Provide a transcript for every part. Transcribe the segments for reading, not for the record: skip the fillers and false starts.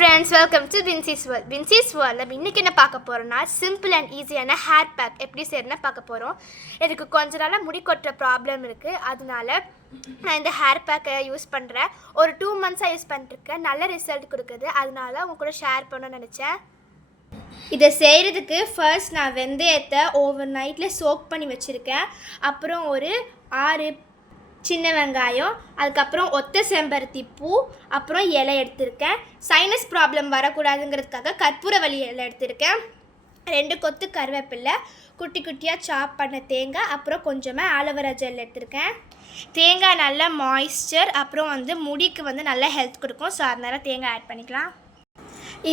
Friends, welcome to Vincy's world. Vincy's வேர்ல்டில் நம்ம இன்றைக்கி என்ன பார்க்க போகிறோம்னா, சிம்பிள் அண்ட் ஈஸியான ஹேர் பேக் எப்படி செய்யணும்னு பார்க்க போகிறோம். எனக்கு கொஞ்ச நாளாக முடி கொட்டுற ப்ராப்ளம் இருக்குது. அதனால நான் இந்த ஹேர் பேக்கை யூஸ் பண்ணுறேன். ஒரு 2 months யூஸ் பண்ணிட்டுருக்கேன். நல்ல ரிசல்ட் கொடுக்குது. அதனால உங்க கூட ஷேர் பண்ணணும்னு நினச்சேன். இதை செய்கிறதுக்கு ஃபர்ஸ்ட் நான் வெந்தயத்தை ஓவர் நைட்டில் சோக் பண்ணி வச்சுருக்கேன். அப்புறம் ஒரு 6 சின்ன வெங்காயம், அதுக்கப்புறம் ஒத்த செம்பருத்தி பூ, அப்புறம் இலை எடுத்திருக்கேன். சைனஸ் ப்ராப்ளம் வரக்கூடாதுங்கிறதுக்காக கற்பூரவள்ளி இலை எடுத்திருக்கேன். 2 கொத்து கருவேப்பிலை, குட்டி குட்டியாக சாப் பண்ண தேங்காய், அப்புறம் கொஞ்சமாக ஆலோவேரா ஜெல் எடுத்திருக்கேன். தேங்காய் நல்ல மாய்ஸ்சர், அப்புறம் முடிக்கு நல்ல ஹெல்த் கொடுக்கும். ஸோ அதனால் தேங்காய் ஆட் பண்ணிக்கலாம்.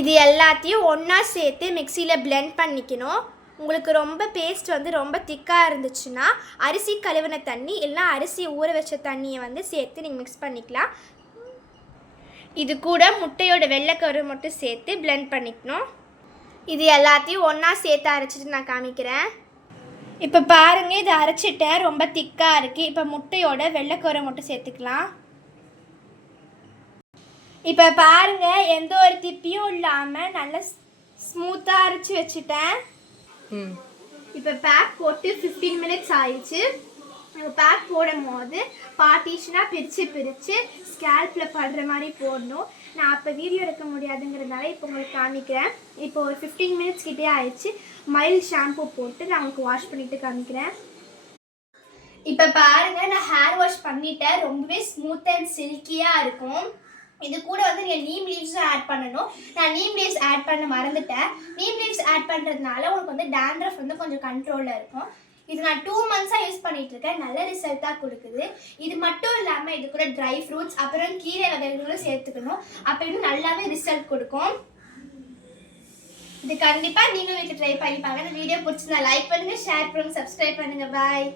இது எல்லாத்தையும் ஒன்றா சேர்த்து மிக்சியில் பிளெண்ட் பண்ணிக்கணும். உங்களுக்கு ரொம்ப பேஸ்ட் ரொம்ப திக்காக இருந்துச்சுன்னா அரிசி கழுவின தண்ணி இல்லைனா அரிசி ஊற வச்ச தண்ணியை சேர்த்து நீங்கள் மிக்ஸ் பண்ணிக்கலாம். இது கூட முட்டையோட வெள்ளைக்கரு மட்டும் சேர்த்து பிளெண்ட் பண்ணிக்கணும். இது எல்லாத்தையும் ஒன்றா சேர்த்து அரைச்சிட்டு நான் காமிக்கிறேன். இப்போ பாருங்கள், இதை அரைச்சிட்டேன். ரொம்ப திக்காக இருக்குது. இப்போ முட்டையோட வெள்ளைக்கரு மட்டும் சேர்த்துக்கலாம். இப்போ பாருங்கள், எந்த ஒரு திப்பியும் இல்லாமல் நல்லா ஸ்மூத்தாக அரைச்சி வச்சுட்டேன். இப்போ பேக் போட்டு 15 minutes ஆயிடுச்சு. நம்ம பேக் போடும் போது பார்ட்டிஷனாக பிரித்து ஸ்கேல்பில் படுற மாதிரி போடணும். நான் அப்போ வீடியோ எடுக்க முடியாதுங்கிறதுனால இப்போ உங்களுக்கு காமிக்கிறேன். இப்போ ஒரு 15 minutes கிட்டே ஆயிடுச்சு. மைல்ட் ஷாம்பு போட்டு நான் உங்களுக்கு வாஷ் பண்ணிவிட்டு காமிக்கிறேன். இப்போ பாருங்கள், நான் ஹேர் வாஷ் பண்ணிட்டேன். ரொம்பவே ஸ்மூத் அண்ட் சில்கியாக இருக்கும். இது கூட நீங்கள் நீம் லீவ்ஸும் ஆட் பண்ணணும். நான் நீம் லீவ்ஸ் ஆட் பண்ண மறந்துட்டேன். நீம் லீவ்ஸ் ஆட் பண்ணுறதுனால உங்களுக்கு டேண்ட்ரஃப் கொஞ்சம் கண்ட்ரோலில் இருக்கும். இது நான் 2 months யூஸ் பண்ணிகிட்ருக்கேன். நல்ல ரிசல்ட்டாக கொடுக்குது. இது மட்டும் இல்லாமல் இது கூட ட்ரை ஃப்ரூட்ஸ் அப்புறம் கீரை வகைகளும் சேர்த்துக்கணும். அப்போ இன்னும் நல்லாவே ரிசல்ட் கொடுக்கும். இது கண்டிப்பாக நீங்களும் வீட்டில் ட்ரை பண்ணிப்பாங்க. இந்த வீடியோ பிடிச்சிருந்தா லைக் பண்ணுங்கள், ஷேர் பண்ணுங்கள், சப்ஸ்கிரைப் பண்ணுங்கள். பாய்.